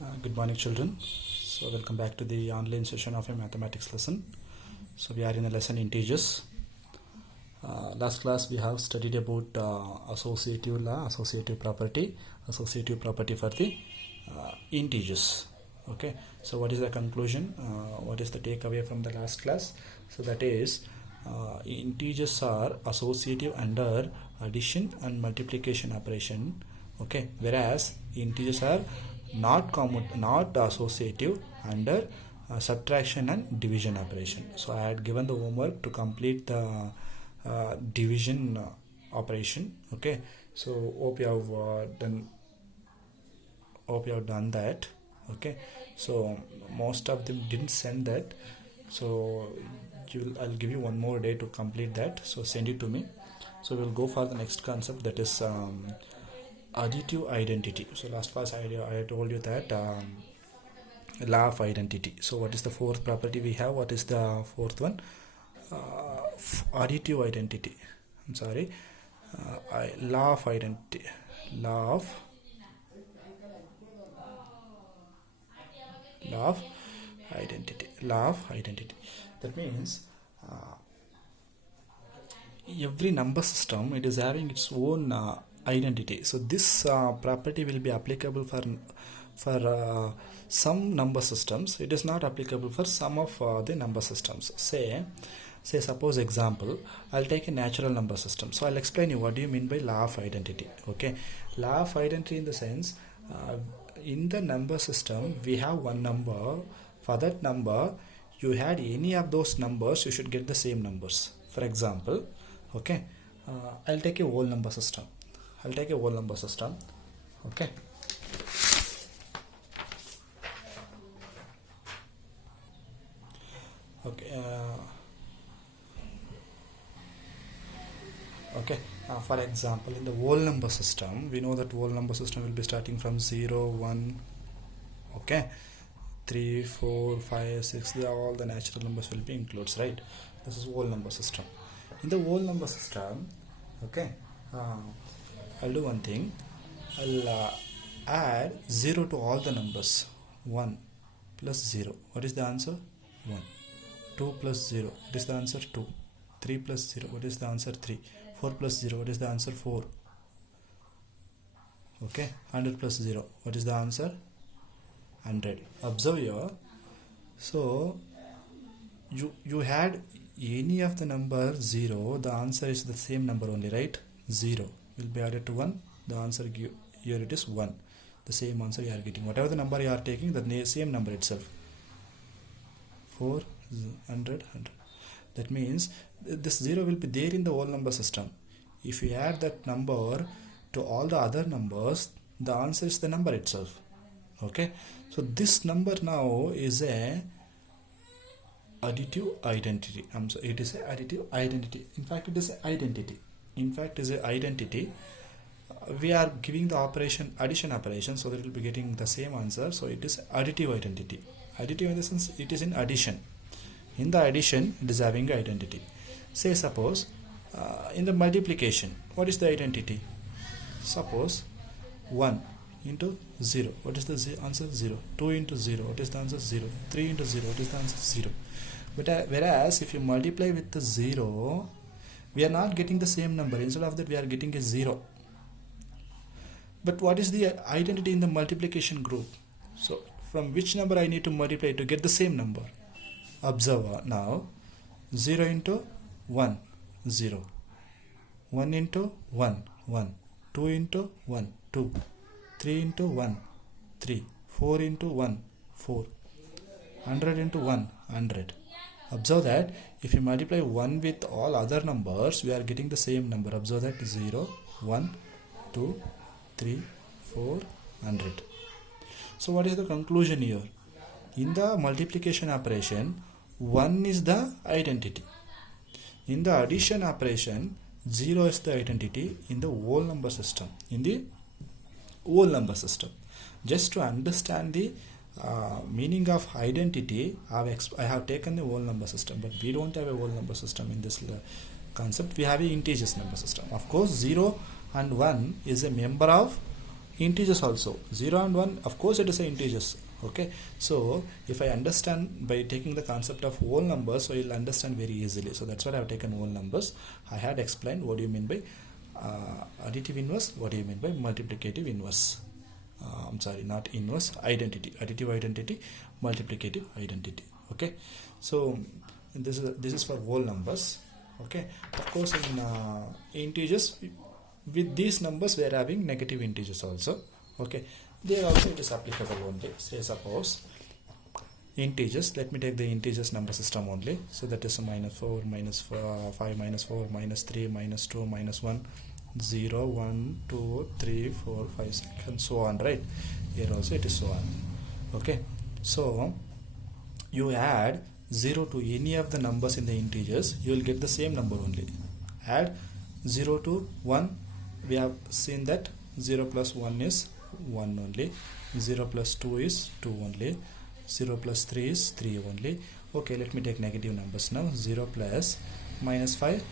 Good morning, children. So welcome back to the online session of a mathematics lesson. So we are in the lesson integers. Last class we have studied about associative law, associative property for the integers. Okay, so what is the conclusion? What is the takeaway from the last class? So that is integers are associative under addition and multiplication operation. Okay, whereas integers are not associative under subtraction and division operation. So I had given the homework to complete the division operation. Okay, so hope you have done that. Okay, so most of them didn't send that, so I'll give you one more day to complete that, so send it to me. So we'll go for the next concept, that is additive identity. So last class I told you that law of identity. So what is the fourth property we have? What is the fourth one? Additive identity. I'm sorry, law of identity. Law of identity. That means every number system, it is having its own identity. So this property will be applicable for some number systems. It is not applicable for some of the number systems. Say suppose example, I'll take a natural number system. So I'll explain you what do you mean by law of identity. Okay, law of identity in the sense, in the number system we have one number. For that number, you had any of those numbers, you should get the same numbers. For example, okay, I'll take a whole number system. Okay, for example, in the whole number system, we know that whole number system will be starting from 0, 1, okay, 3, 4, 5, 6, all the natural numbers will be includes, right? This is whole number system. In the whole number system, okay, I'll do one thing. I'll add 0 to all the numbers. 1 plus 0, what is the answer? 1. 2 plus 0, what is the answer? 2. 3 plus 0, what is the answer? 3. 4 plus 0, what is the answer? 4. Okay, 100 plus 0, what is the answer? 100. Observe here. So you had any of the number 0, the answer is the same number only, right? 0 will be added to 1, the answer here it is 1. The same answer you are getting. Whatever the number you are taking, the same number itself. 4, 100. That means this 0 will be there in the whole number system. If you add that number to all the other numbers, the answer is the number itself. Okay, so this number now is a additive identity. It is a additive identity. In fact, it is an identity. We are giving the addition operation, so that it will be getting the same answer. So it is additive identity. Additive in the sense, it is in addition. In the addition, it is having identity. Say suppose in the multiplication, what is the identity? Suppose 1 into 0, what is the answer? 0. 2 into 0, what is the answer? 0. 3 into 0, what is the answer? 0. But whereas if you multiply with the 0, we are not getting the same number. Instead of that, we are getting a 0. But what is the identity in the multiplication group? So from which number I need to multiply to get the same number? Observe now. 0 into 1, 0. 1 into 1, 1. 2 into 1, 2. 3 into 1, 3. 4 into 1, 4. 100 into 1, 100. Observe that if you multiply 1 with all other numbers, we are getting the same number. Observe that 0, 1, 2, 3, 4, 100. So what is the conclusion here? In the multiplication operation, 1 is the identity. In the addition operation, 0 is the identity in the whole number system. Just to understand the meaning of identity, I have taken the whole number system, but we don't have a whole number system in this concept. We have a integers number system. Of course, 0 and 1 is a member of integers also. 0 and 1, of course it is a integers. Okay, so if I understand by taking the concept of whole numbers, so you'll understand very easily. So that's why I have taken whole numbers. I had explained what do you mean by additive inverse, what do you mean by multiplicative inverse. I'm sorry, not inverse, identity, additive identity, multiplicative identity. Okay, so this is for whole numbers. Okay, of course in integers, with these numbers we are having negative integers also. Okay, there also it is applicable only. Say suppose integers, let me take the integers number system only. So that is minus 4, minus 5, minus 4, minus 3, minus 2, minus 1, 0, 1, 2, 3, 4, 5, 6 and so on, right? Here also it is so on. Okay, so you add 0 to any of the numbers in the integers, you will get the same number only. Add 0 to 1, we have seen that 0 plus 1 is 1 only, 0 plus 2 is 2 only, 0 plus 3 is 3 only. Okay, let me take negative numbers now. 0 plus minus 5,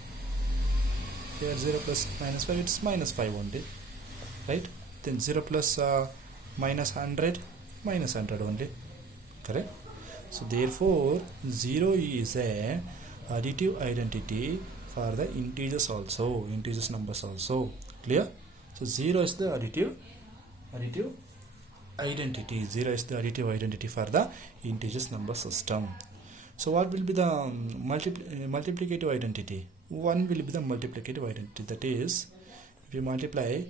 here 0 plus minus 5, it's minus 5 only, right? Then 0 plus minus 100, minus 100 only, correct? So therefore 0 is a additive identity for the integers also, integers numbers also. Clear? So 0 is the additive identity. 0 is the additive identity for the integers number system. So what will be the multiplicative identity? 1 will be the multiplicative identity. That is, if you multiply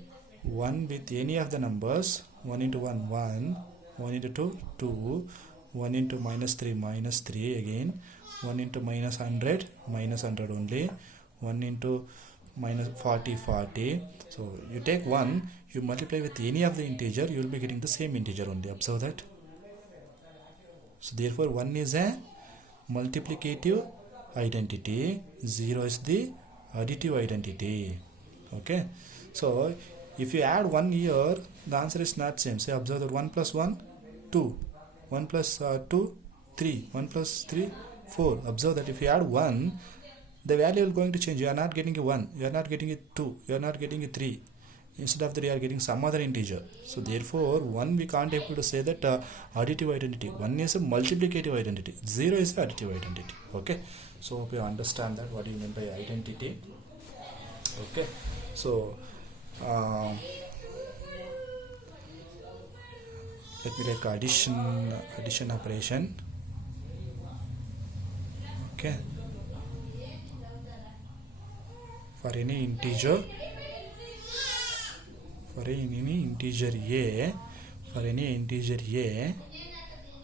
1 with any of the numbers, 1 into 1, 1, 1 into 2, 2, 1 into minus 3, minus 3 again, 1 into minus 100, minus 100 only, 1 into minus 40, 40. So you take 1, you multiply with any of the integer, you will be getting the same integer only. Observe that. So therefore 1 is a multiplicative identity, 0 is the additive identity. Okay, so if you add 1 here, the answer is not same. Say observe that 1 plus 1, 2, 1 plus 2, 3, 1 plus 3, 4. Observe that if you add 1, the value is going to change. You are not getting a 1, you are not getting a 2, you are not getting a 3. Instead of that, you are getting some other integer. So therefore 1 we can't able to say that additive identity. 1 is a multiplicative identity, 0 is the additive identity. Okay, so hope you understand that what do you mean by identity. Okay, so let me take addition operation. Okay, for any integer, for any integer a, for any integer a,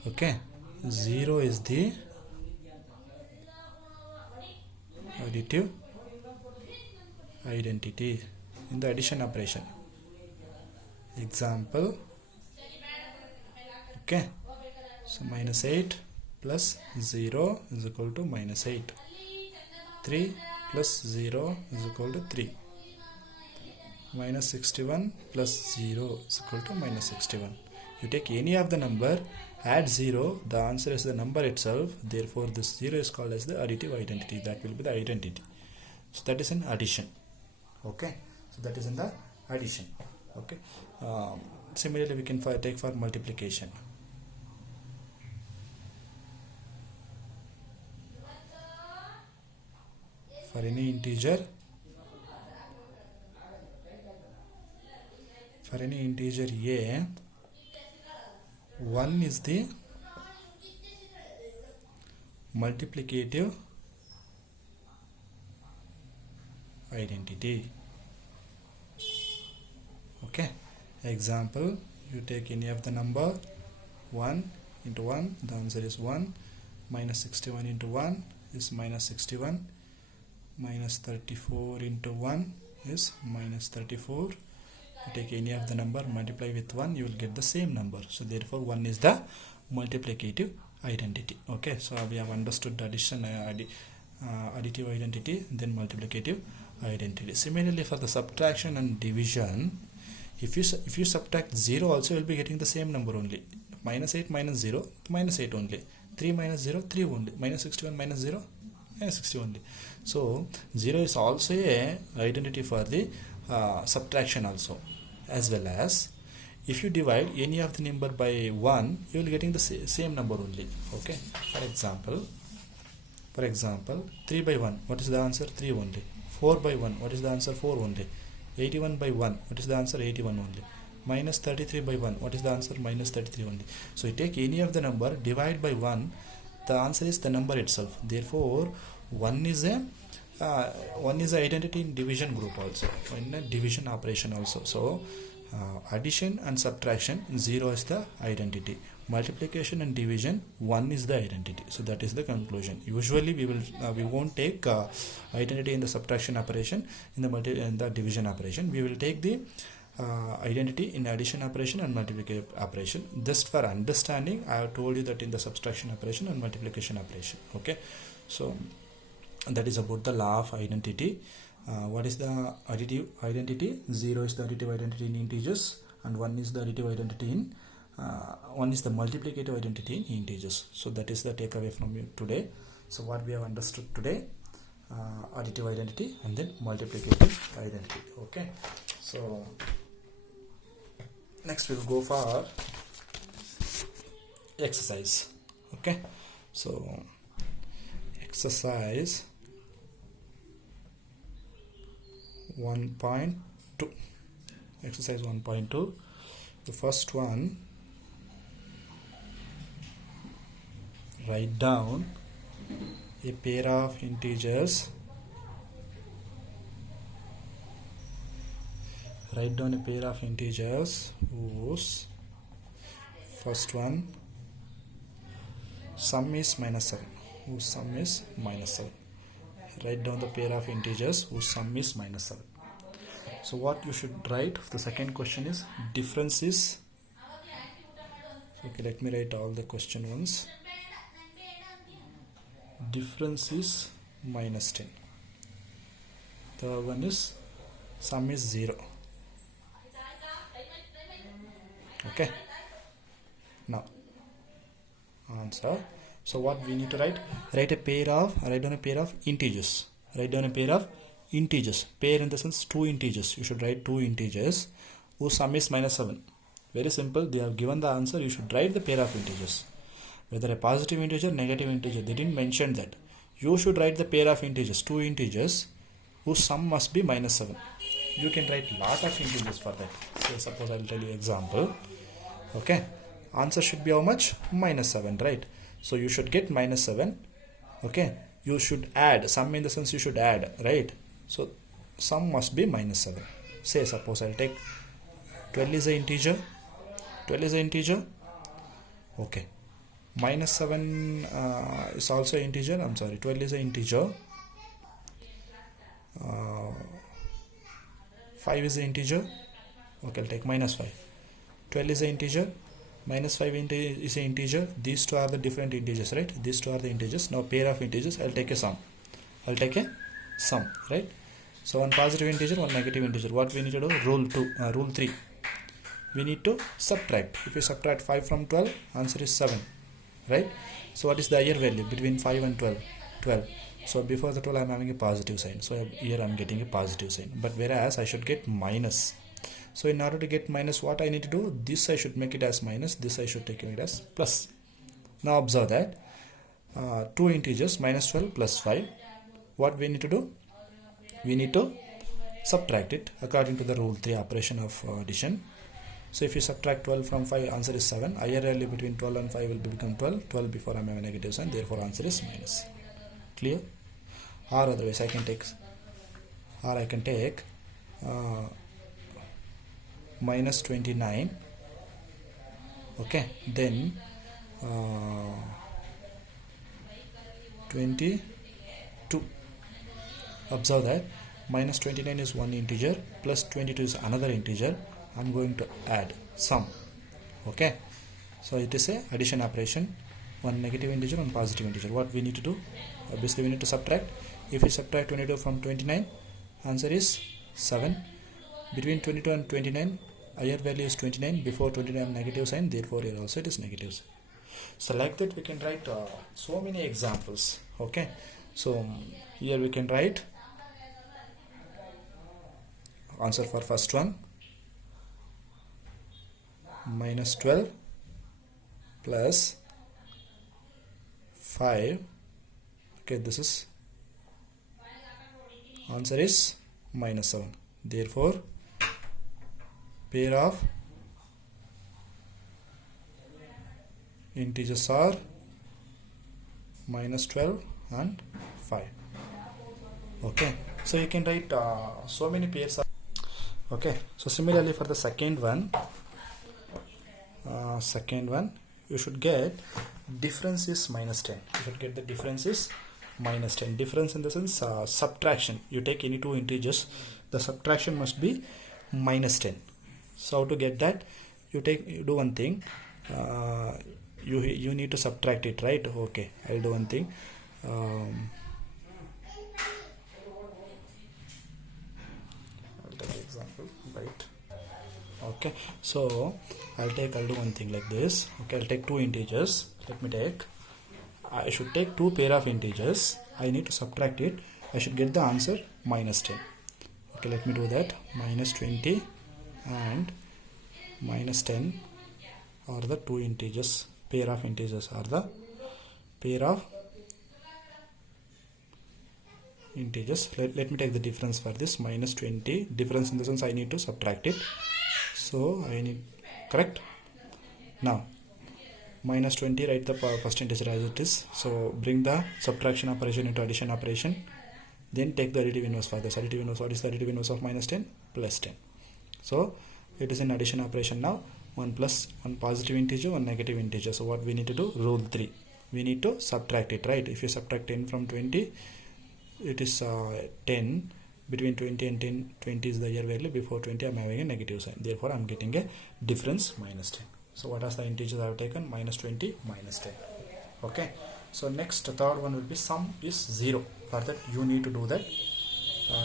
okay, 0 is the additive identity in the addition operation. Example, okay, so minus 8 plus 0 is equal to minus 8, 3 plus 0 is equal to 3, minus 61 plus 0 is equal to minus 61. You take any of the number, add 0, the answer is the number itself. Therefore this 0 is called as the additive identity. That will be the identity. So that is in addition. Okay, so that is in the addition. Okay, similarly we can take for multiplication. For any integer, for any integer a, 1 is the multiplicative identity. Okay, example, you take any of the number, 1 into 1, the answer is 1, minus 61 into 1 is minus 61, minus 34 into 1 is minus 34. You take any of the number, multiply with 1, you will get the same number. So therefore 1 is the multiplicative identity. Okay, so we have understood the addition, additive identity, then multiplicative identity. Similarly for the subtraction and division, if you subtract 0 also, you will be getting the same number only. Minus 8 minus 0, minus 8 only. 3 minus 0, 3 only. Minus 61 minus 0, minus 60 only. So 0 is also a identity for the subtraction also, as well as if you divide any of the number by 1, you will getting the same number only. Okay, for example 3 by 1, what is the answer? 3 only. 4 by 1, what is the answer? 4 only. 81 by 1, what is the answer? 81 only. Minus 33 by 1, what is the answer? Minus 33 only. So you take any of the number, divide by 1, the answer is the number itself. Therefore 1 is a identity in division group also, in a division operation also. So addition and subtraction, 0 is the identity. Multiplication and division, 1 is the identity. So that is the conclusion. Usually we won't take identity in the subtraction operation, in the division operation. We will take the identity in addition operation and multiplication operation. Just for understanding, I have told you that in the subtraction operation and multiplication operation. Okay, so that is about the law of identity. What is the additive identity? 0 is the additive identity in integers, and 1 is the additive identity in 1 is the multiplicative identity in integers. So that is the takeaway from you today. So what we have understood today, additive identity and then multiplicative identity. Okay, so next we will go for exercise. Okay, so exercise 1.2. Exercise 1.2. The first one, write down a pair of integers. Write down a pair of integers whose first one sum is minus 7. Whose sum is minus 7. Write down the pair of integers whose sum is minus 7. So what you should write, the second question is difference is, okay, let me write all the question ones. Difference is minus 10. Third one is sum is 0. Okay, now answer. So what we need to write? Write down a pair of integers. Write down a pair of integers. Pair in the sense 2 integers. You should write 2 integers whose sum is minus 7. Very simple. They have given the answer. You should write the pair of integers. Whether a positive integer, negative integer. They didn't mention that. You should write the pair of integers. 2 integers whose sum must be minus 7. You can write lot of integers for that. So suppose I will tell you example. Okay. Answer should be how much? Minus 7, right? So you should get minus 7. Okay, you should add, sum in the sense you should add, right? So sum must be minus 7. Say suppose I'll take 12 is an integer. 12 is an integer. Okay, minus 7 is also an integer. I'm sorry, 12 is an integer. 5 is an integer. Okay, I'll take minus 5. 12 is an integer. Minus 5 is an integer. These two are the different integers, right? These two are the integers. Now pair of integers, I'll take a sum. I'll take a sum, right? So one positive integer, one negative integer. What we need to do? Rule 3. We need to subtract. If we subtract 5 from 12, answer is 7, right? So what is the higher value between 5 and 12? 12. So before the 12 I'm having a positive sign. So here I'm getting a positive sign. But whereas I should get minus. So in order to get minus, what I need to do? This I should make it as minus. This I should take it as plus. Now observe that 2 integers, minus 12 plus 5. What we need to do? We need to subtract it according to the rule 3 operation of addition. So if you subtract 12 from 5, answer is 7. Higher value between 12 and 5 will become 12. 12 before I am having a negative sign. Therefore answer is minus. Clear? Or otherwise I can take minus 29. Okay, then 22. Observe that minus 29 is one integer, plus 22 is another integer. I'm going to add sum. Okay, so it is a addition operation. One negative integer, one positive integer. What we need to do? Obviously we need to subtract. If we subtract 22 from 29, answer is 7. Between 22 and 29, higher value is 29. Before 29 negative sign, therefore here also it is negative. So like that we can write so many examples. Okay, so here we can write answer for first one. minus 12 plus 5. Okay, this is answer is minus 7. Therefore, pair of integers are minus 12 and 5. Okay, so you can write so many pairs of. Okay, so similarly for the second one you should get difference is minus 10. You should get the difference is minus 10. Difference in the sense subtraction. You take any two integers, the subtraction must be minus 10. So how to get that? You do one thing. You need to subtract it, right? Okay, I'll do one thing. I'll take an example, right? Okay, so I'll do one thing like this. Okay, I'll take two integers. I should take two pair of integers. I need to subtract it. I should get the answer minus 10. Okay, let me do that. Minus 20 and minus 10 are the two integers. Pair of integers are the pair of integers. Let me take the difference for this. Minus 20. Difference in the sense I need to subtract it. So I need, correct? Now minus 20, write the first integer as it is. So bring the subtraction operation into addition operation. Then take the additive inverse for this. Additive inverse, what is the additive inverse of minus 10? Plus 10. So it is in addition operation now. 1 plus 1 positive integer, 1 negative integer. So what we need to do? Rule 3. We need to subtract it, right? If you subtract 10 from 20, it is 10. Between 20 and 10, 20 is the year value. Before 20, I am having a negative sign. Therefore, I am getting a difference minus 10. So what are the integers I have taken? Minus 20, minus 10. Okay. So next, third one will be sum is 0. For that, you need to do that.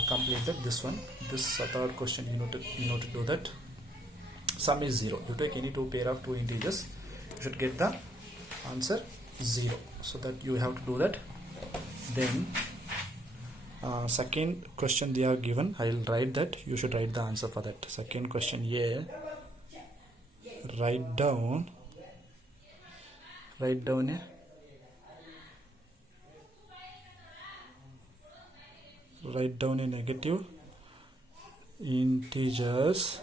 Complete that. This one. This third question, you know to do that. Sum is 0. You take any two pair of two integers, you should get the answer 0. So that you have to do that. Then second question they are given, I will write that. You should write the answer for that. Second question here. Write down a negative integers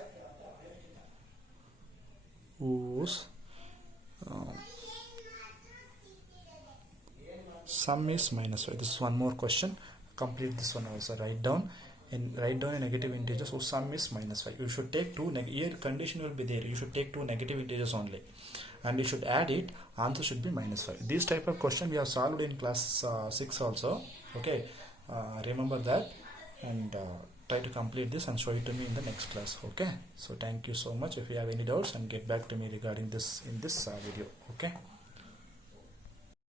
whose sum is minus 5. This is one more question. Complete this one also. Write down a negative integers whose sum is minus 5. You should take two here condition will be there. You should take two negative integers only, and you should add it. Answer should be minus 5. This type of question we have solved in class 6 also. Okay, remember that and try to complete this and show it to me in the next class. Okay, so thank you so much. If you have any doubts, and get back to me regarding this in this video. Okay.